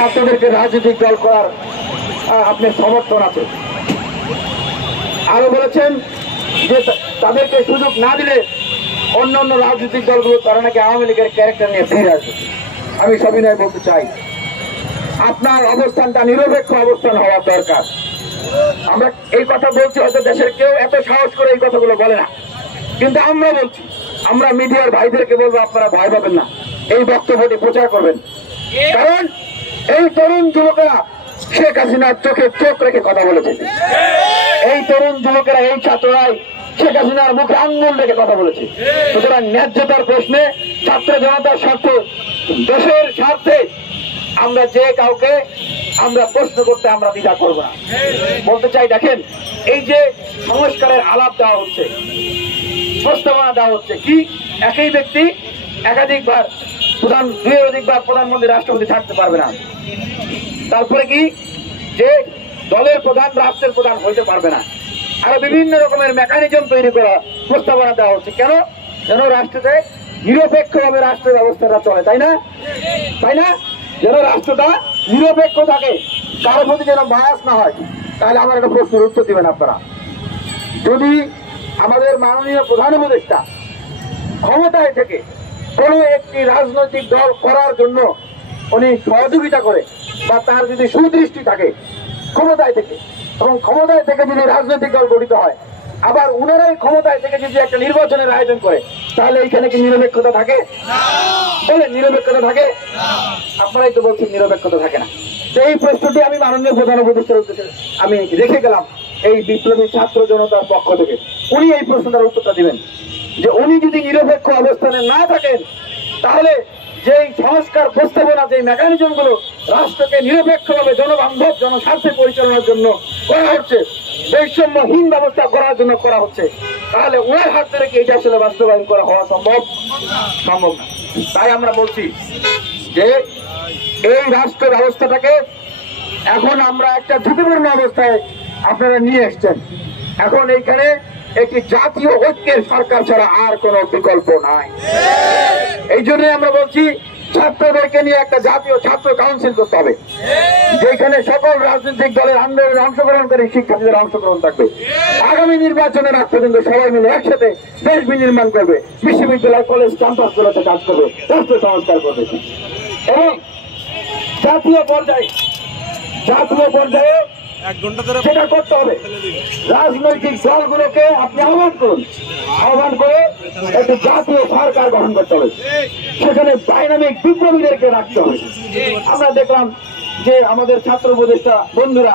ছাত্রদেরকে রাজনৈতিক দল করার আপনার সমর্থন আছে। আরো বলেছেন যে তাদেরকে সুযোগ না দিলে অন্য অন্য রাজনৈতিক দলগুলো তারা নাকি আওয়ামী লীগের ক্যারেক্টার নিয়ে ফিরে আসবে। আমি সবিনয় বলতে চাই, আপনার অবস্থানটা নিরপেক্ষ অবস্থান হওয়া দরকার। আমরা এই কথা বলছি, হয়তো দেশের কেউ এত সাহস করে এই কথাগুলো বলে না, কিন্তু আমরা বলছি, আমরা মিডিয়ার ভাইদেরকে বলবো আপনারা ভয় পাবেন না, এই বক্তব্যটি প্রচার করবেন। কারণ এই তরুণ যুবকেরা শেখ হাসিনার চোখে চোখ রেখে কথা বলেছে। এই তরুণ যুবকেরা, এই ছাত্ররাই শেখ হাসিনার মুখে আঙ্গুল রেখে কথা বলেছে। সুতরাং ন্যায্যতার প্রশ্নে, ছাত্র জনতার স্বার্থে, দেশের স্বার্থে আমরা যে কাউকে আমরা প্রশ্ন করতে আমরা দ্বিধা করব না। বলতে চাই, দেখেন এই যে সংস্কারের আলাপ দেওয়া হচ্ছে, প্রস্তাবনা দেওয়া হচ্ছে, কি একই ব্যক্তি একাধিকবার দুইয়ের অধিকবার প্রধানমন্ত্রী রাষ্ট্রপতি থাকতে পারবে না। তারপরে কি যে দলের প্রধান রাষ্ট্রের প্রধান হইতে পারবে না। আরো বিভিন্ন রকমের মেকানিজম তৈরি করা প্রস্তাবনা দেওয়া হচ্ছে। কেন? যেন রাষ্ট্রতে নিরপেক্ষভাবে রাষ্ট্রের ব্যবস্থাটা চলে, তাই না? যেন রাষ্ট্রটা নিরপেক্ষ থাকে, কারোর প্রতি যেন বায়াস না হয়। তাহলে আমার একটা প্রশ্নের উত্তর দিবেন আপনারা। যদি আমাদের মাননীয় প্রধান উপদেষ্টা ক্ষমতায় থেকে কোন একটি রাজনৈতিক দল করার জন্য উনি সহযোগিতা করে, বা তার যদি সুদৃষ্টি থাকে ক্ষমতায় থেকে, এবং ক্ষমতায় থেকে যদি রাজনৈতিক দল গঠিত হয়, আবার উনারাই ক্ষমতায় থেকে যদি একটা নির্বাচনের আয়োজন করে, তাহলে এইখানে কি নিরপেক্ষতা থাকে? বলেন, নিরপেক্ষতা থাকে? আপনারাই তো বলছেন নিরপেক্ষতা থাকে না। তো এই প্রশ্নটি আমি মাননীয় প্রধান উপদেষ্টার উদ্দেশ্যে আমি রেখে গেলাম এই বিপ্লবী ছাত্র জনতার পক্ষ থেকে। উনি এই প্রশ্নটার উত্তরটা দিবেন যে উনি যদি নিরপেক্ষ অবস্থানে না থাকেন, তাহলে যেই সংস্কার প্রস্তাবনা, যে মেকানিজম গুলো রাষ্ট্রকে নিরপেক্ষভাবে জনবান্ধব জনস্বার্থে পরিচালনার জন্য করা হচ্ছে, বৈষম্যহীন ব্যবস্থা করার জন্য করা হচ্ছে, তাহলে ওনার হাত ধরে কি এটা আসলে বাস্তবায়ন করা হওয়া সম্ভব না। তাই আমরা বলছি যে এই রাষ্ট্র ব্যবস্থাটাকে এখন আমরা একটা ঝুঁকিপূর্ণ অবস্থায় আপনারা নিয়ে এসছেন। এখন এইখানে একটি জাতীয় ঐক্যের সরকার ছাড়া আর কোন বিকল্প নাই। এই জন্য আমরা বলছি ছাত্রদেরকে নিয়ে একটা জাতীয় ছাত্র কাউন্সিল করতে হবে, যেখানে সকল রাজনৈতিক দলের আন্দোলনে অংশগ্রহণকারী শিক্ষার্থীদের অংশগ্রহণ থাকবে। আগামী নির্বাচনের আগ পর্যন্ত সবাই মিলে একসাথে দেশ বিনির্মাণ করবে, বিশ্ববিদ্যালয় কলেজ ক্যাম্পাসগুলোতে কাজ করবে, রাষ্ট্র সংস্কার করবে। এবং জাতীয় পর্যায়ে সেটা করতে হবে। রাজনৈতিক দলগুলোকে আপনি আহ্বান করে একটি জাতীয় সরকার গঠন করতে হবে। সেখানে ডাইনামিক বিপ্লবীদেরকে রাখতে হবে। আমরা দেখলাম যে আমাদের ছাত্র উপদেষ্টা বন্ধুরা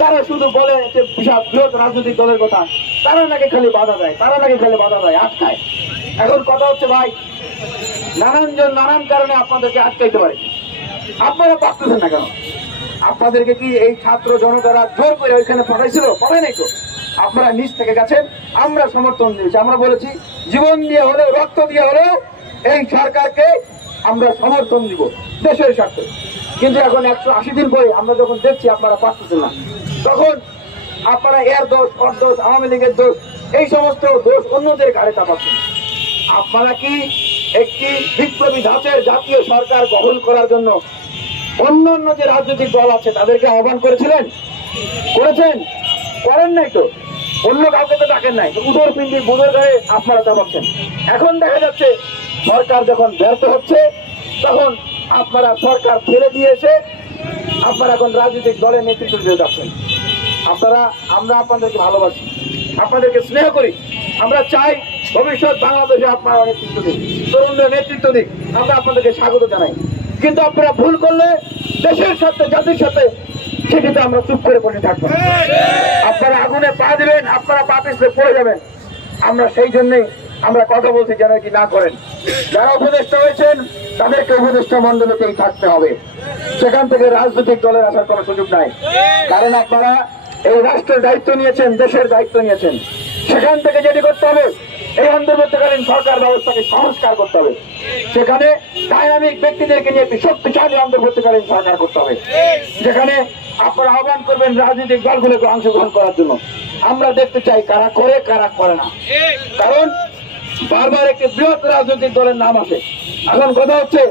তারা শুধু বলে যে বিশাল বৃহৎ রাজনৈতিক দলের কথা, তারা নাকি খালি বাধা দেয়, আটকায়। এখন কথা হচ্ছে, ভাই নানান কারণে আপনাদেরকে আটকাইতে পারে, আপনারা পারতেছেন না কেন? আপনাদেরকে কি এই ছাত্র জনতারা জোর করে ওইখানে পাঠাইছিল? পাঠায় নাই তো, আপনারা নিজ থেকে গেছেন। আমরা সমর্থন দিয়েছি, আমরা বলেছি জীবন দিয়ে হলেও, রক্ত দিয়ে হলেও এই সরকারকে আমরা সমর্থন দিব দেশের স্বার্থে। কিন্তু এখন 180 দিন পরে আমরা যখন দেখছি আপনারা পারতেছেন না, তখন আপনারা এর দোষ, ওর দোষ, আওয়ামী লীগের দোষ, এই সমস্ত দোষ অন্যদের ঘাড়ে চাপাচ্ছেন। আপনারা কি একটি বিপ্লবী ধাঁচের জাতীয় সরকার গঠন করার জন্য অন্যান্য যে রাজনৈতিক দল আছে তাদেরকে আহ্বান করেছিলেন? করেন নাই তো, অন্য কাউকে তো ডাকেন নাই। উদর পিন্ডি বুধের গায়ে আপনারা চাপাচ্ছেন। এখন দেখা যাচ্ছে সরকার যখন ব্যর্থ হচ্ছে, তখন আপনারা সরকার ফেলে দিয়েছে, আপনারা এখন রাজনৈতিক দলের নেতৃত্ব দিতে যাচ্ছেন। আমরা আপনাদেরকে ভালোবাসি, আপনাদেরকে স্নেহ করি। আমরা চাই ভবিষ্যৎ বাংলাদেশে আপনারা নেতৃত্ব দিন, তরুণদের নেতৃত্ব দিন, আমরা আপনাদেরকে স্বাগত জানাই। কিন্তু আপনারা ভুল করলে দেশের সাথে, জাতির সাথে, সেক্ষেত্রে আমরা চুপ করে বসে থাকবো। আপনারা আগুনে পা দিবেন, আপনারা পা পিছলে পড়ে যাবেন। আমরা সেই জন্যই আমরা কথা বলছি যেন এটি না করেন। যারা উপদেষ্টা হয়েছেন তাদেরকে উপদেষ্টা মন্ডলীতেই থাকতে হবে, সেখান থেকে রাজনৈতিক দলের আসার কোনো সুযোগ নাই। কারণ আপনারা এই রাষ্ট্রের দায়িত্ব নিয়েছেন, দেশের দায়িত্ব নিয়েছেন। সেখান থেকে যেটি করতে হবে, এই অন্তর্বর্তীকালীন সরকার ব্যবস্থাকে সংস্কার করতে হবে। সেখানে ডাইনামিক ব্যক্তিদেরকে নিয়ে একটি শক্তিশালী অন্তর্বর্তীকালীন সরকার করতে হবে, যেখানে আপনারা আহ্বান করবেন রাজনৈতিক দলগুলোকে অংশগ্রহণ করার জন্য। আমরা দেখতে চাই কারা করে, কারা করে না। কারণ বারবার একটি বৃহৎ রাজনৈতিক দলের নাম আসে। এখন কথা হচ্ছে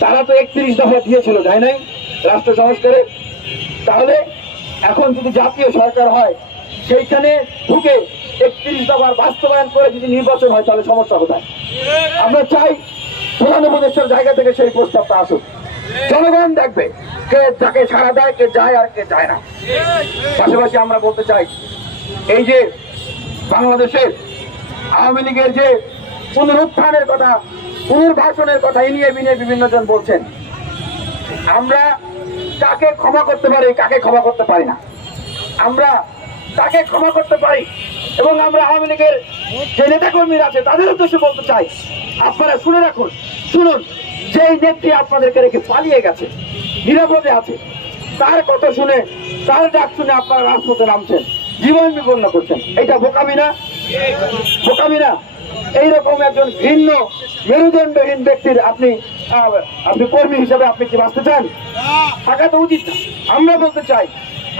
তারা তো 31 দফা দিয়েছিল, তাই নাই রাষ্ট্র সংস্কারে? তাহলে এখন যদি জাতীয় সরকার হয় সেইখানে ঢুকে 31 দফার বাস্তবায়ন করে যদি নির্বাচন হয় তাহলে সমস্যা কোথায়? আমরা চাই প্রধান উপদেষ্টার জায়গা থেকে সেই প্রস্তাবটা আসুক, জনগণ দেখবে কে যাকে সাড়া দেয়, কে যায় আর কে যায় না। পাশাপাশি আমরা বলতে চাই, এই যে বাংলাদেশের আওয়ামী লীগের যে পুনরুত্থানের কথা, পুনর্বাসনের কথা এই নিয়ে বিভিন্ন জন বলছেন, আমরা কাকে ক্ষমা করতে পারি, কাকে ক্ষমা করতে পারি না। আমরা তাকে ক্ষমা করতে পারি এবং আমরা আওয়ামী লীগের যে নেতাকর্মীরা আছে তাদের উদ্দেশ্যে বলতে চাই, আপনারা শুনে রাখুন, শুনুন, যেই নেত্রী আপনাদেরকে রেখে পালিয়ে গেছে, নিরাপদে আছে, তার কথা শুনে, তার ডাক শুনে আপনারা রাজপথে নামছেন, জীবন বিপন্ন করছেন। এটা বোকামি না? বোকামি না? এইরকম একজন ভিন্ন মেরুদণ্ডহীন ব্যক্তির আপনি কর্মী হিসাবে আপনি কি বাঁচতে চান? থাকা তো উচিত না। আমরা বলতে চাই,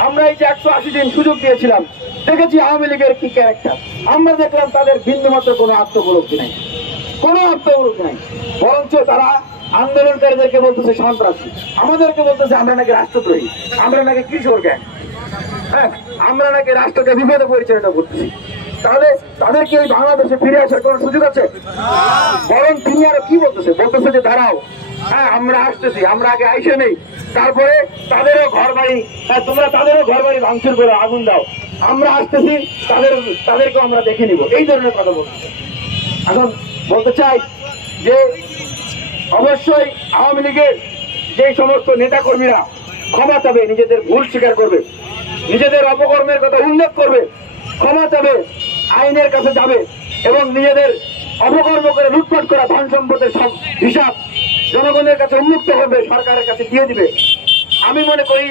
আমরা এই যে 180 দিন সুযোগ দিয়েছিলাম, দেখেছি আওয়ামী লীগের কি ক্যারেক্টার। আমরা দেখলাম তাদের বিন্দুমাত্র কোনো আত্মগৌরব নাই, কোনো আত্মগৌরব নাই, বরঞ্চ তারা আন্দোলনকারীদেরকে বলতেছে সন্ত্রাসী, আমাদেরকে বলতেছে আমরা নাকি রাষ্ট্রদ্রোহী, আমরা নাকি কিশোর গ্যাং, হ্যাঁ, আমরা নাকি রাষ্ট্রকে বিপদে পরিচালনা করতেছি। তাহলে তাদের কি ওই বাংলাদেশে ফিরে আসার কোন সুযোগ আছে? বরং তিনি আরো কি বলতেছে, বলতেছে যে দাঁড়াও, হ্যাঁ আমরা আসতেছি, আমরা আগে আইসে নেই, তারপরে তাদেরও ঘর বাড়ি, তোমরা তাদেরও ঘর বাড়ি ভাঙচুর করে আগুন দাও, আমরা আসতেছি, তাদেরকেও আমরা দেখে নিব, এই ধরনের কথা বলতেছে। এখন বলতে চাই যে অবশ্যই আওয়ামী লীগের যে সমস্ত নেতাকর্মীরা ক্ষমা চাবে, নিজেদের ভুল স্বীকার করবে, নিজেদের অপকর্মের কথা উল্লেখ করবে, ক্ষমা চাবে, আইনের কাছে যাবে এবং নিজেদের অপকর্ম করে লুটপাট করা ধন সম্পদের সব হিসাব জনগণের কাছে উন্মুক্ত হবে, সরকারের কাছে দিয়ে দিবে, আমি মনে করি।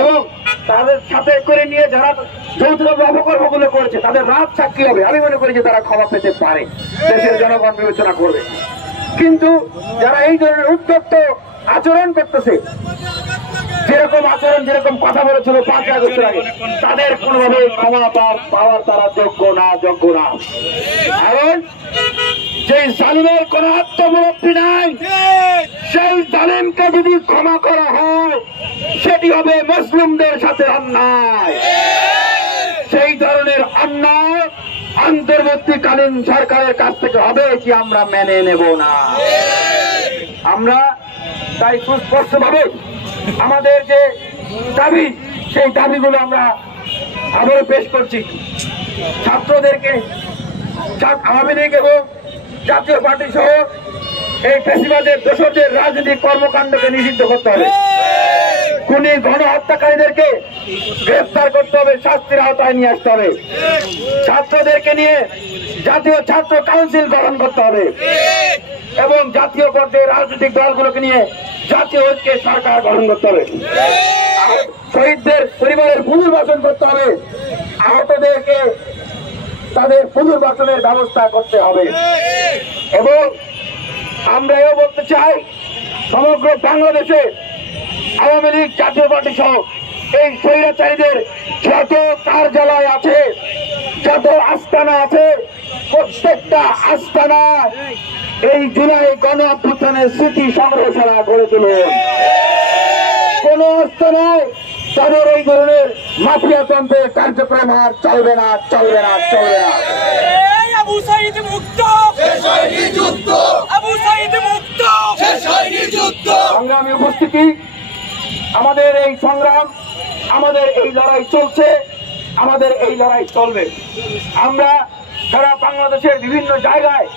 এবং তাদের সাথে করে নিয়ে যারা যৌথভাবে অপকর্মগুলো করেছে তাদের রাত সাক্ষী হবে, আমি মনে করি যে তারা ক্ষমা পেতে পারে, দেশের জনগণ বিবেচনা করবে। কিন্তু যারা এই ধরনের উদ্যত্ত আচরণ করতেছে, যেরকম আচরণ, যেরকম কথা বলেছিল 5 আগস্টের আগে, তাদের কোনোভাবে ক্ষমা পাওয়ার তারা যোগ্য না। কারণ সেই জালিমের কোন আত্মমুক্তি নাই, সেই জালিমকে যদি ক্ষমা করা হয় সেটি হবে মুসলিমদের সাথে অন্যায়। সেই ধরনের অন্যায় অন্তর্বর্তীকালীন সরকারের কাছ থেকে হবে কি আমরা মেনে নেব না। আমরা তাই সুস্পষ্টভাবে আমাদের যে দাবি, সেই দাবিগুলো আমরা আবারও পেশ করছি। ছাত্রদেরকে, আওয়ামী লীগ এবং জাতীয় পার্টি সহ এই ফ্যাসিবাদের দোসরদের রাজনৈতিক কর্মকাণ্ডকে নিষিদ্ধ করতে হবে, খুনি গণহত্যাকারীদেরকে গ্রেফতার করতে হবে, শাস্তির আওতায় নিয়ে আসতে হবে, ছাত্রদেরকে নিয়ে জাতীয় ছাত্র কাউন্সিল গঠন করতে হবে এবং জাতীয় পর্যায়ে রাজনৈতিক দলগুলোকে নিয়ে জাতীয় ঐক্যের সরকার গঠন করতে হবে, শহীদদের পরিবারের পুনর্বাসন করতে হবে, আহতদেরকে তাদের পুনর্বাসনের ব্যবস্থা করতে হবে। এবং আমরা এও বলতে চাই, সমগ্র বাংলাদেশে আওয়ামী লীগ, জাতীয় পার্টি সহ এই স্বৈরাচারীদের যত কার্যালয় আছে, যত আস্তানা আছে, প্রত্যেকটা আস্তানা এই জুলাই গণ অভ্যুত্থানের স্মৃতি সংগ্রহশালা গড়ে তুলুন। কোন আস্তানায় তাদের এই ধরনের মাফিয়াতন্ত্রের কার্যক্রম আর চলবে না, চলবে না, চলবে না। আবু সাঈদ মুক্ত, শেষ হয়নি যুদ্ধ। আবু সাঈদ মুক্ত, শেষ হয়নি যুদ্ধ। সংগ্রামী উপস্থিতি, আমাদের এই সংগ্রাম, আমাদের এই লড়াই চলছে, আমাদের এই লড়াই চলবে। আমরা সারা বাংলাদেশের বিভিন্ন জায়গায়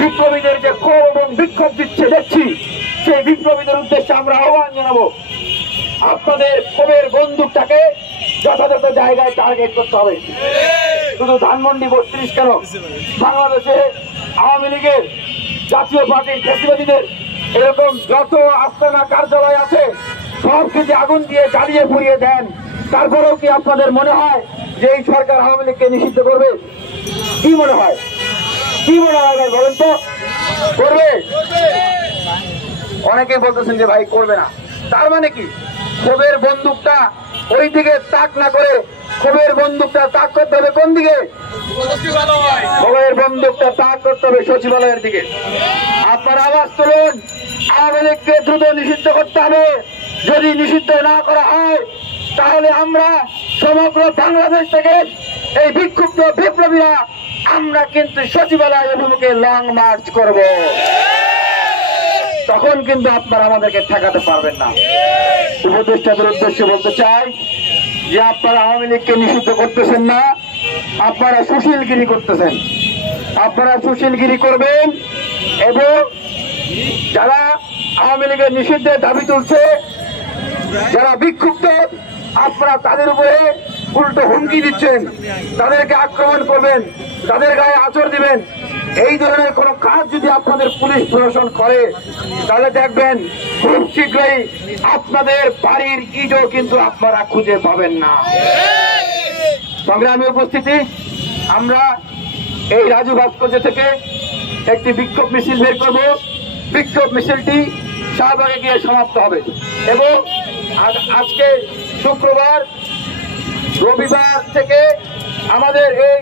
বিপ্লবীদের যে ক্ষোভ এবং বিক্ষোভ দিচ্ছে দেখছি, সেই বিপ্লবীদের উদ্দেশ্যে আমরা আহ্বান জানাবো, আপনাদের ক্ষোভের বন্দুকটাকে যথাযথ জায়গায় টার্গেট করতে হবে। শুধু ধানমন্ডি 32 কেন, বাংলাদেশে আওয়ামী লীগের, জাতীয় পার্টির, ফ্যাসিবাদীদের এরকম যত আস্তানা কার্যালয় আছে সব কিছু আগুন দিয়ে জ্বালিয়ে পুড়িয়ে দেন, তারপরেও কি আপনাদের মনে হয় যে এই সরকার আওয়ামী লীগকে নিষিদ্ধ করবে? কি মনে হয়, কি মনে হয় ভাই বলেন তো? করবে? অনেকে বলতেছেন যে ভাই করবে না। তার মানে কি, ক্ষোভের বন্দুকটা ওই দিকে তাক না করে ক্ষোভের বন্দুকটা তাক করতে হবে কোন দিকে? ক্ষোভের বন্দুকটা তাক করতে হবে সচিবালয়ের দিকে। আপনার আওয়াজ তুলুন, আওয়ামী লীগকে দ্রুত নিষিদ্ধ করতে হবে। যদি নিষিদ্ধ না করা হয় তাহলে আমরা সমগ্র বাংলাদেশ থেকে এই বিক্ষুব্ধ বিপ্লবীরা আমরা কিন্তু সচিবালয় অভিমুখে লং মার্চ করব। তখন কিন্তু আপনারা আমাদেরকে ঠেকাতে পারবেন না। উপদেষ্টাদের উদ্দেশ্যে বলতে চাই যে আপনারা আওয়ামী লীগকে নিষিদ্ধ করতেছেন না, আপনারা সুশীলগিরি করতেছেন। আপনারা সুশীলগিরি করবেন এবং যারা আওয়ামী লীগের নিষিদ্ধের দাবি তুলছে, যারা বিক্ষুব্ধ, আপনারা তাদের উপরে উল্টো হুমকি দিচ্ছেন, তাদেরকে আক্রমণ করবেন, তাদের গায়ে আঁচড় দিবেন। এই ধরনের কোন কাজ যদি আপনাদের পুলিশ প্রশাসন করে তাহলে দেখবেন খুব শীঘ্রই আপনাদের বাড়ির ইটও কিন্তু আপনারা খুঁজে পাবেন না। সংগ্রামী উপস্থিতি, আমরা এই রাজু ভাস্কর্য থেকে একটি বিক্ষোভ মিছিল বের করব। বিক্ষোভ মিছিলটি শাহবাগে গিয়ে সমাপ্ত হবে এবং আজকে শুক্রবার, রবিবার থেকে আমাদের এই